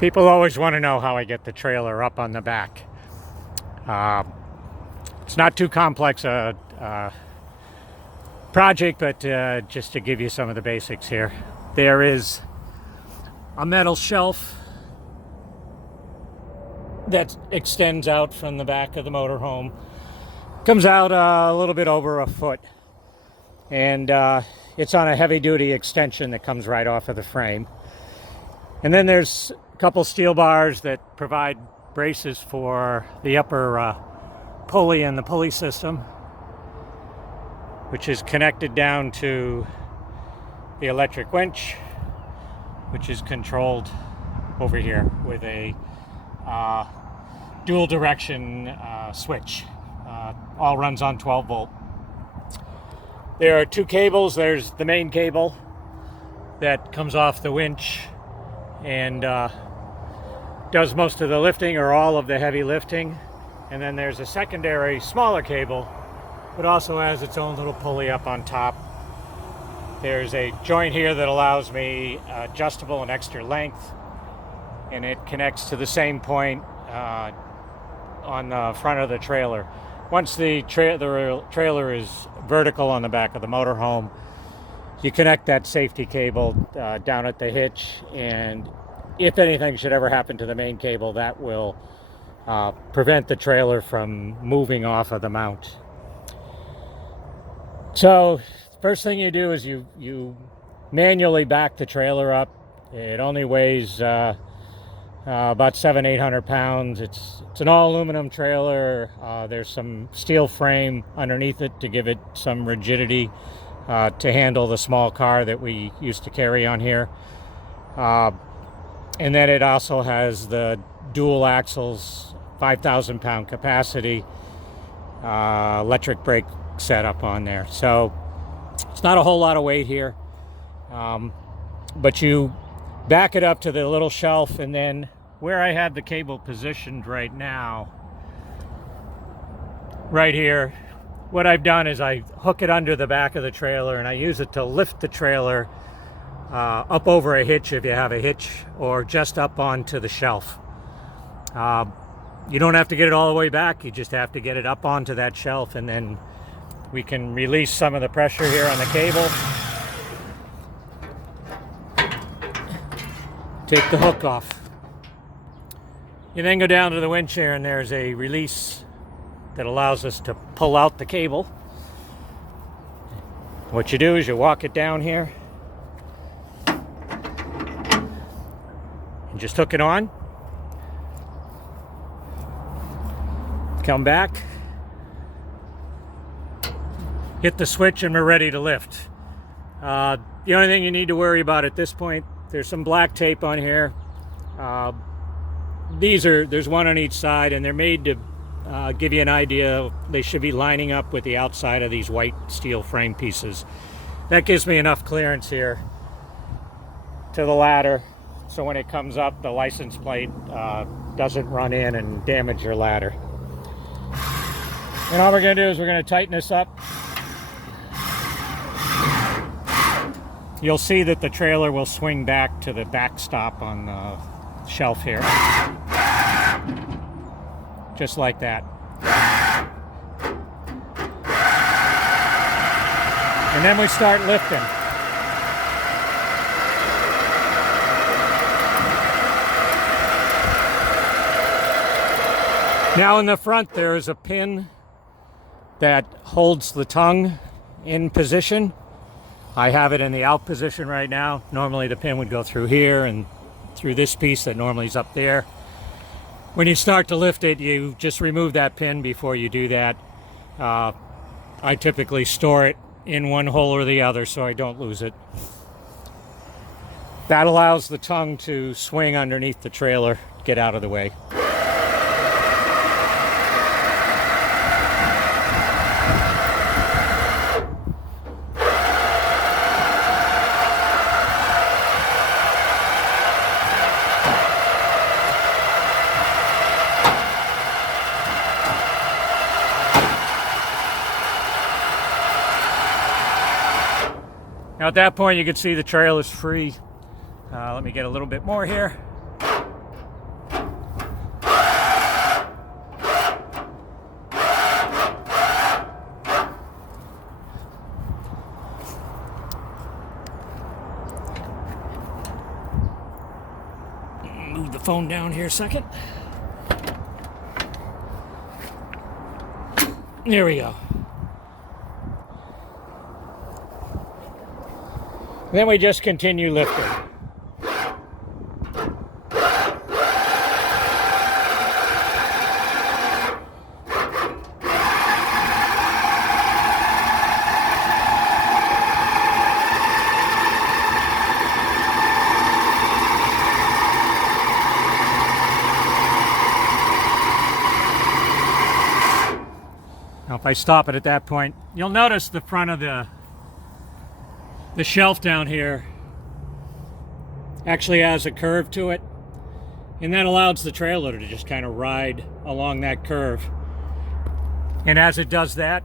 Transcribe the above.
People always want to know how I get the trailer up on the back. It's not too complex a project, but just to give you some of the basics here. There is a metal shelf that extends out from the back of the motorhome. Comes out a little bit over a foot. And it's on a heavy-duty extension that comes right off of the frame. And then there's a couple steel bars that provide braces for the upper pulley in the pulley system, which is connected down to the electric winch, which is controlled over here with a dual direction switch. All runs on 12 volt. There are two cables. There's the main cable that comes off the winch and does most of the lifting or all of the heavy lifting. And then there's a secondary smaller cable, but also has its own little pulley up on top. There's a joint here that allows me adjustable and extra length, and it connects to the same point on the front of the trailer. Once the trailer is vertical on the back of the motorhome, you connect that safety cable down at the hitch, and if anything should ever happen to the main cable, that will prevent the trailer from moving off of the mount. So first thing you do is you manually back the trailer up. It only weighs about 700-800 pounds. It's an all aluminum trailer. There's some steel frame underneath it to give it some rigidity to handle the small car that we used to carry on here. And then it also has the dual axles, 5,000 pound capacity, electric brake setup on there. So it's not a whole lot of weight here, but you back it up to the little shelf, and then where I have the cable positioned right now, right here, what I've done is I hook it under the back of the trailer, and I use it to lift the trailer up over a hitch if you have a hitch, or just up onto the shelf. You don't have to get it all the way back, you just have to get it up onto that shelf, and then we can release some of the pressure here on the cable. Take the hook off. You then go down to the winch here, and there's a release that allows us to pull out the cable. What you do is you walk it down here and just hook it on. Come back, hit the switch, and we're ready to lift. The only thing you need to worry about at this point, there's some black tape on here. There's one on each side, and they're made to give you an idea. They should be lining up with the outside of these white steel frame pieces. That gives me enough clearance here to the ladder, so when it comes up, the license plate doesn't run in and damage your ladder. And all we're going to do is we're going to tighten this up. You'll see that the trailer will swing back to the backstop on the shelf here. Just like that. And then we start lifting. Now in the front there is a pin that holds the tongue in position. I have it in the out position right now. Normally the pin would go through here and through this piece that normally is up there. When you start to lift it, you just remove that pin before you do that. I typically store it in one hole or the other so I don't lose it. That allows the tongue to swing underneath the trailer, get out of the way. Now at that point you can see the trailer is free. Let me get a little bit more here. phone down here a second. There we go. Then we just continue lifting. Now if I stop it at that point, you'll notice the front of the shelf down here actually has a curve to it, and that allows the trailer to just kind of ride along that curve. And as it does that,